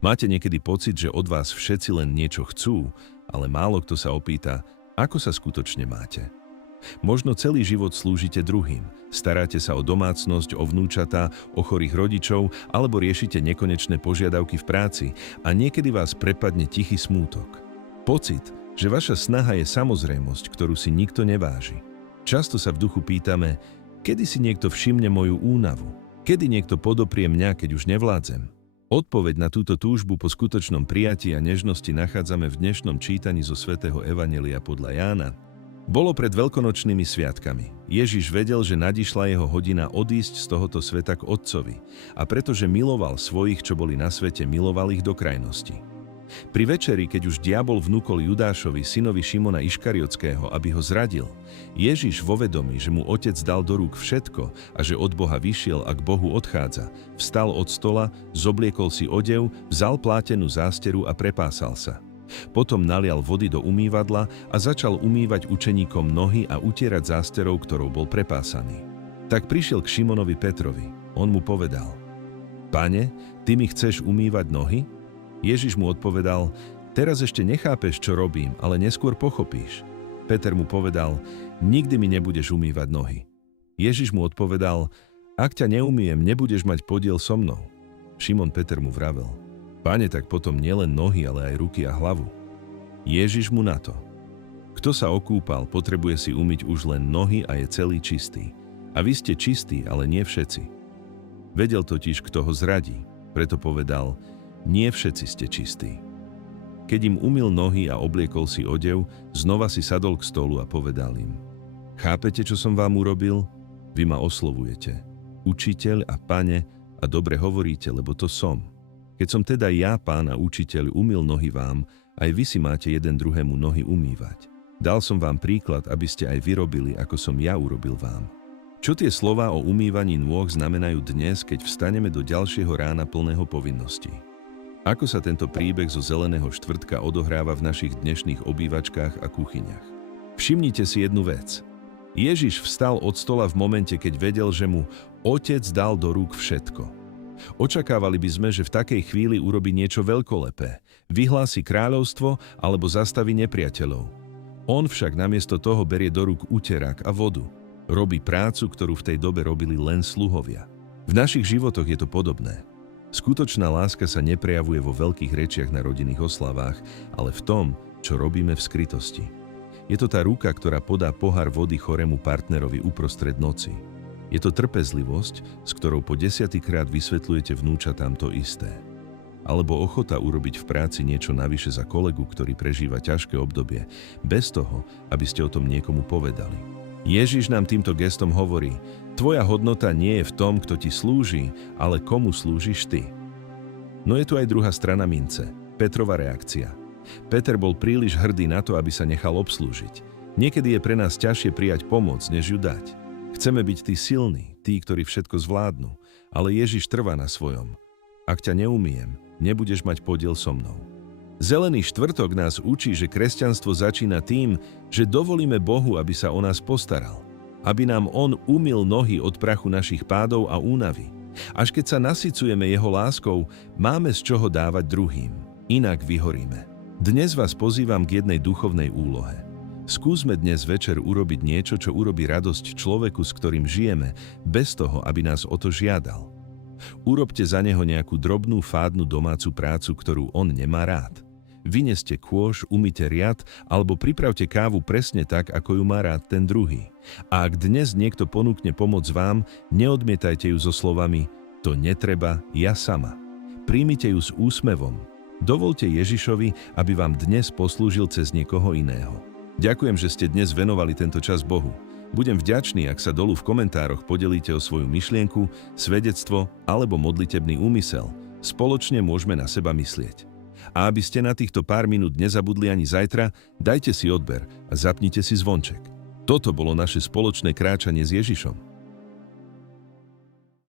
Máte niekedy pocit, že od vás všetci len niečo chcú, ale málo kto sa opýta, ako sa skutočne máte. Možno celý život slúžite druhým, staráte sa o domácnosť, o vnúčatá, o chorých rodičov alebo riešite nekonečné požiadavky v práci a niekedy vás prepadne tichý smútok. Pocit, že vaša snaha je samozrejmosť, ktorú si nikto neváži. Často sa v duchu pýtame, kedy si niekto všimne moju únavu, kedy niekto podoprie mňa, keď už nevládzem. Odpoveď na túto túžbu po skutočnom prijatí a nežnosti nachádzame v dnešnom čítaní zo svätého Evanjelia podľa Jána. Bolo pred veľkonočnými sviatkami. Ježiš vedel, že nadišla jeho hodina odísť z tohoto sveta k Otcovi a pretože miloval svojich, čo boli na svete, miloval ich do krajnosti. Pri večeri, keď už diabol vnúkol Judášovi, synovi Šimona Iškariotského, aby ho zradil, Ježiš vo vedomí, že mu Otec dal do rúk všetko a že od Boha vyšiel a k Bohu odchádza, vstal od stola, zobliekol si odev, vzal plátenú zásteru a prepásal sa. Potom nalial vody do umývadla a začal umývať učeníkom nohy a utierať zásterou, ktorou bol prepásaný. Tak prišiel k Šimonovi Petrovi. On mu povedal: Pane, ty mi chceš umývať nohy? Ježiš mu odpovedal: Teraz ešte nechápeš, čo robím, ale neskôr pochopíš. Peter mu povedal: Nikdy mi nebudeš umývať nohy. Ježiš mu odpovedal: Ak ťa neumýjem, nebudeš mať podiel so mnou. Šimon Peter mu vravel: Pane, tak potom nielen nohy, ale aj ruky a hlavu. Ježiš mu na to: Kto sa okúpal, potrebuje si umyť už len nohy a je celý čistý. A vy ste čistí, ale nie všetci. Vedel totiž, kto ho zradí, preto povedal: Nie všetci ste čistí. Keď im umyl nohy a obliekol si odev, znova si sadol k stolu a povedal im: Chápete, čo som vám urobil? Vy ma oslovujete učiteľ a pane a dobre hovoríte, lebo to som. Keď som teda ja, pán a učiteľ, umyl nohy vám, aj vy si máte jeden druhému nohy umývať. Dal som vám príklad, aby ste aj vy robili, ako som ja urobil vám. Čo tie slová o umývaní nôh znamenajú dnes, keď vstaneme do ďalšieho rána plného povinností? Ako sa tento príbeh zo Zeleného štvrtka odohráva v našich dnešných obývačkách a kuchyniach? Všimnite si jednu vec. Ježiš vstal od stola v momente, keď vedel, že mu Otec dal do rúk všetko. Očakávali by sme, že v takej chvíli urobí niečo veľkolepé, vyhlási kráľovstvo alebo zastaví nepriateľov. On však namiesto toho berie do rúk uterák a vodu. Robí prácu, ktorú v tej dobe robili len sluhovia. V našich životoch je to podobné. Skutočná láska sa neprejavuje vo veľkých rečiach na rodinných oslavách, ale v tom, čo robíme v skrytosti. Je to tá ruka, ktorá podá pohár vody chorému partnerovi uprostred noci. Je to trpezlivosť, s ktorou po 10-krát vysvetľujete vnúčatám to isté. Alebo ochota urobiť v práci niečo navyše za kolegu, ktorý prežíva ťažké obdobie, bez toho, aby ste o tom niekomu povedali. Ježiš nám týmto gestom hovorí: Tvoja hodnota nie je v tom, kto ti slúži, ale komu slúžiš ty. No je tu aj druhá strana mince, Petrova reakcia. Peter bol príliš hrdý na to, aby sa nechal obslúžiť. Niekedy je pre nás ťažšie prijať pomoc, než ju dať. Chceme byť tí silní, tí, ktorí všetko zvládnu, ale Ježiš trvá na svojom. Ak ťa neumiem, nebudeš mať podiel so mnou. Zelený štvrtok nás učí, že kresťanstvo začína tým, že dovolíme Bohu, aby sa o nás postaral. Aby nám On umyl nohy od prachu našich pádov a únavy. Až keď sa nasycujeme Jeho láskou, máme z čoho dávať druhým. Inak vyhoríme. Dnes vás pozývam k jednej duchovnej úlohe. Skúsme dnes večer urobiť niečo, čo urobí radosť človeku, s ktorým žijeme, bez toho, aby nás o to žiadal. Urobte za neho nejakú drobnú fádnu domácu prácu, ktorú on nemá rád. Vyneste kôš, umyte riad alebo pripravte kávu presne tak, ako ju má rád ten druhý. A ak dnes niekto ponúkne pomoc vám, neodmietajte ju so slovami: To netreba, ja sama. Príjmite ju s úsmevom. Dovolte Ježišovi, aby vám dnes poslúžil cez niekoho iného. Ďakujem, že ste dnes venovali tento čas Bohu. Budem vďačný, ak sa dolu v komentároch podelíte o svoju myšlienku, svedectvo alebo modlitebný úmysel. Spoločne môžeme na seba myslieť. A aby ste na týchto pár minút nezabudli ani zajtra, dajte si odber a zapnite si zvonček. Toto bolo naše spoločné kráčanie s Ježišom.